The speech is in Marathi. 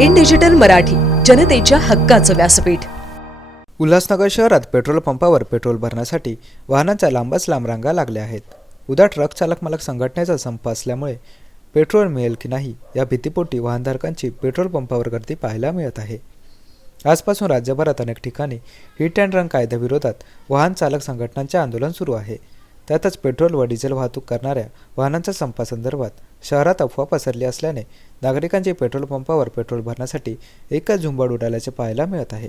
इन डिजिटल मराठी, जनतेच्या हक्काचं व्यासपीठ. उल्हासनगर शहरात पेट्रोल पंपावर पेट्रोल भरण्यासाठी वाहनांच्या लांबच लांब रांगा लागल्या आहेत. उद्या ट्रक चालक मालक संघटनेचा संप असल्यामुळे पेट्रोल मिळेल की नाही या भीतीपोटी वाहनधारकांची पेट्रोल पंपावर गर्दी पाहायला मिळत आहे. आजपासून राज्यभरात अनेक ठिकाणी हिट अँड रन कायद्याविरोधात वाहन चालक संघटनांचे आंदोलन सुरू आहे. त्यातच पेट्रोल व डिझेल वाहतूक करणाऱ्या वाहनांच्या संपासंदर्भात शहरात अफवा पसरली असल्याने नागरिकांची पेट्रोल पंपावर पेट्रोल भरण्यासाठी एकच झुंबड उडाल्याचे पाहायला मिळत आहे.